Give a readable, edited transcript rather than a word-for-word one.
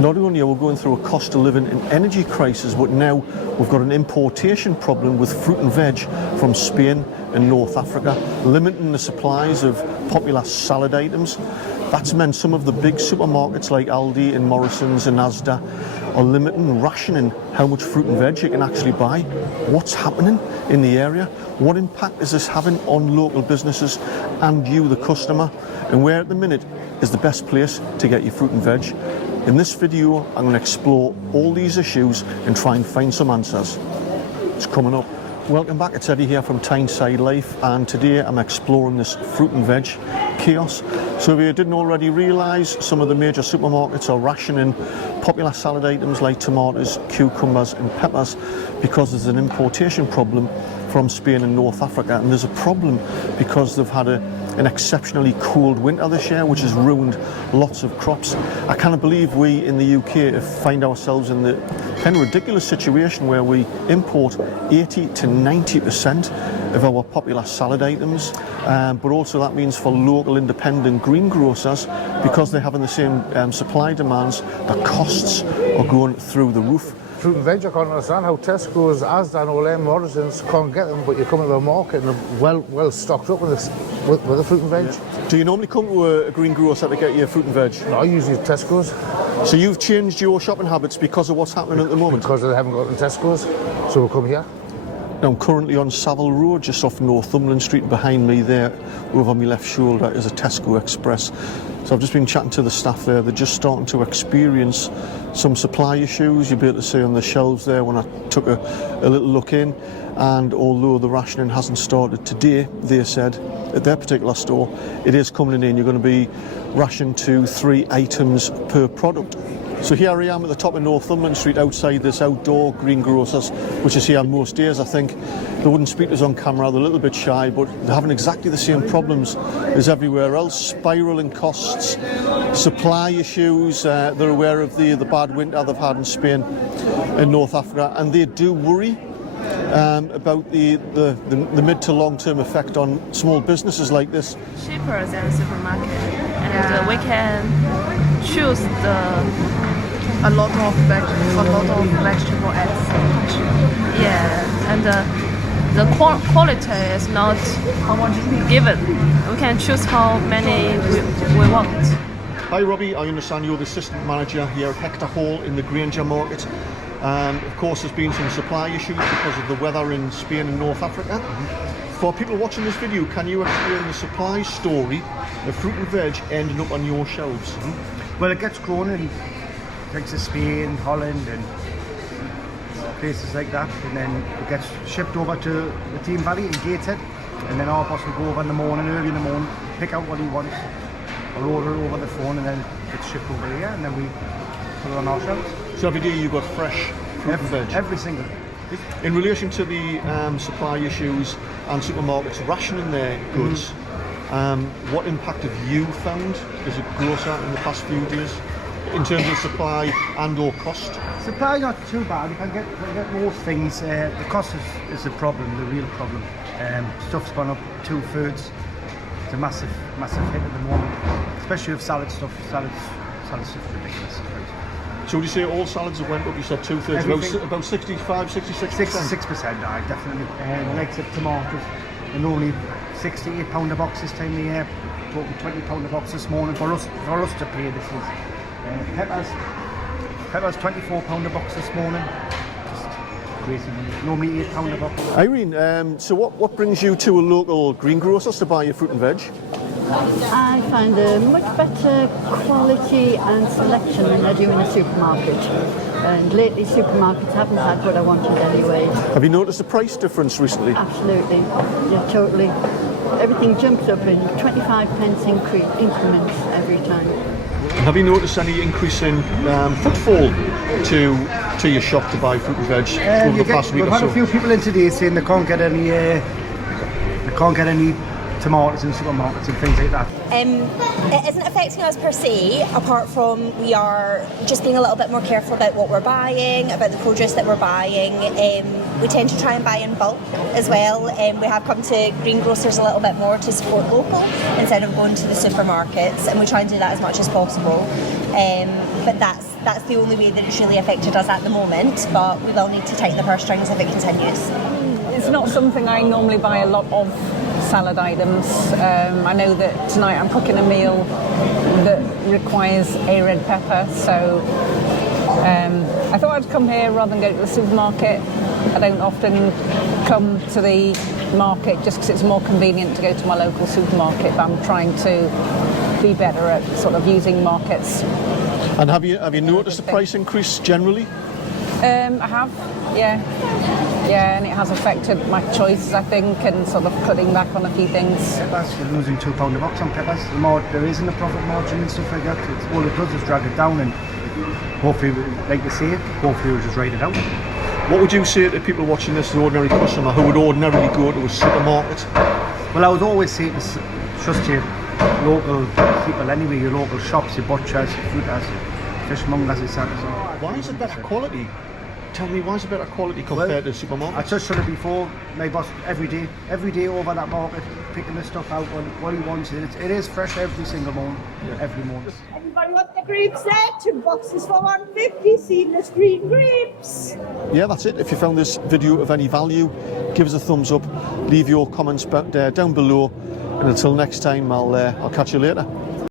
Not only are we going through a cost of living and energy crisis, but now we've got an importation problem with fruit and veg from Spain and North Africa, limiting the supplies of popular salad items. That's meant some of the big supermarkets like Aldi and Morrison's and Asda are limiting, rationing how much fruit and veg you can actually buy. What's happening in the area? What impact is this having on local businesses and you, the customer? And where at the minute is the best place to get your fruit and veg? In this video, I'm going to explore all these issues and try and find some answers. It's coming up. Welcome back, it's Eddie here from Tyneside Life, and today I'm exploring this fruit and veg chaos. So if you didn't already realise, some of the major supermarkets are rationing popular salad items like tomatoes, cucumbers and peppers because there's an importation problem from Spain and North Africa, and there's a problem because they've had an exceptionally cold winter this year, which has ruined lots of crops. I cannot believe we in the UK find ourselves in the kind of ridiculous situation where we import 80 to 90% of our popular salad items, but also that means for local independent greengrocers, because they're having the same supply demands, the costs are going through the roof. Fruit and veg, I can't understand how Tesco's, Asda and all them Morrison's can't get them, but you come to the market and they're well stocked up with the fruit and veg. Yeah. Do you normally come to a greengrocer to get your fruit and veg? No, I usually Tesco's. So you've changed your shopping habits because of what's happening at the moment? Because they haven't got them Tesco's, so we'll come here. Now I'm currently on Savile Road, just off Northumberland Street. Behind me there, over my left shoulder, is a Tesco Express. So I've just been chatting to the staff there. They're just starting to experience some supply issues. You'll be able to see on the shelves there when I took a little look in. And although the rationing hasn't started today, they said at their particular store, it is coming in. You're going to be rationed to 3 items per product. So here I am at the top of Northumberland Street outside this outdoor greengrocers, which is here most days. I think they wouldn't speak to us on camera, they're a little bit shy, but they're having exactly the same problems as everywhere else. Spiralling costs, supply issues, they're aware of the bad winter they've had in Spain and North Africa, and they do worry about the mid to long term effect on small businesses like this. Cheaper than supermarket, and we can choose a lot of vegetable ads. Yeah, and the quality is not given. We can choose how many we want. Hi Robbie, I understand you're the assistant manager here at Hector Hall in the Granger Market. Of course there's been some supply issues because of the weather in Spain and North Africa. For people watching this video, can you explain the supply story of fruit and veg ending up on your shelves? Well, it gets grown in places like Spain, Holland and places like that, and then it gets shipped over to the Team Valley in Gateshead, and then our boss will go over in the morning, early in the morning, pick out what he wants, or order it over the phone, and then it's shipped over here, and then we put it on our shelves. So every day you've got fresh fruit and veg? Every single day. In relation to the supply issues and supermarkets rationing their goods, what impact have you found as a grocer in the past few days in terms of supply and or cost? Supply not too bad, we can get most things. The cost is the problem, the real problem. Stuff's gone up 2/3. It's a massive hit at the moment, especially with salad stuff. Salad stuff is ridiculous. So would you say all salads have went up? You said 2/3, about 65, 66%? 66%, aye, definitely. The likes of tomatoes, and only £68 a box this time of year, talking £20 a box this morning for us to pay. This is peppers £24 a box this morning. Just crazy money. Normally £8 a box. Irene, so what brings you to a local greengrocers to buy your fruit and veg? I find a much better quality and selection than I do in a supermarket. And lately supermarkets haven't had what I wanted anyway. Have you noticed a price difference recently? Absolutely, yeah, totally. Everything jumps up in 25p increments every time. Have you noticed any increase in footfall to your shop to buy fruit and veg over the past week or so? We've had a few people in today saying they can't get any tomatoes in supermarkets and things like that. It isn't affecting us per se, apart from we are just being a little bit more careful about what we're buying, about the produce that we're buying. We tend to try and buy in bulk as well. We have come to greengrocers a little bit more to support local instead of going to the supermarkets, and we try and do that as much as possible. But that's that's the only way that it's really affected us at the moment, but we will need to tighten the purse strings if it continues. It's not something I normally buy a lot of, salad items. I know that tonight I'm cooking a meal that requires a red pepper, so I thought I'd come here rather than go to the supermarket. I don't often come to the market just because it's more convenient to go to my local supermarket, but I'm trying to be better at sort of using markets. And have you noticed the price increase generally? I have, yeah. Yeah, and it has affected my choices, I think, and sort of cutting back on a few things. Peppers, you're losing £2 a box on peppers. The more there isn't a profit margin and stuff like that, all it does is drag it down, and hopefully, like you say, hopefully we'll just ride it out. What would you say to people watching this, the ordinary customer who would ordinarily go to a supermarket? Well, I would always say to trust your local people anyway, your local shops, your butchers, your fruiters, fishmongers, etc. Why is it better quality? Tell me, why is it better quality compared to supermarkets? I touched on it before. My boss every day over that market, picking the stuff out what he wants. It is fresh every single morning, every morning. Everybody want the grapes there? 2 boxes for £1.50, seedless green grapes. Yeah, that's it. If you found this video of any value, give us a thumbs up, leave your comments down below, and until next time, I'll catch you later.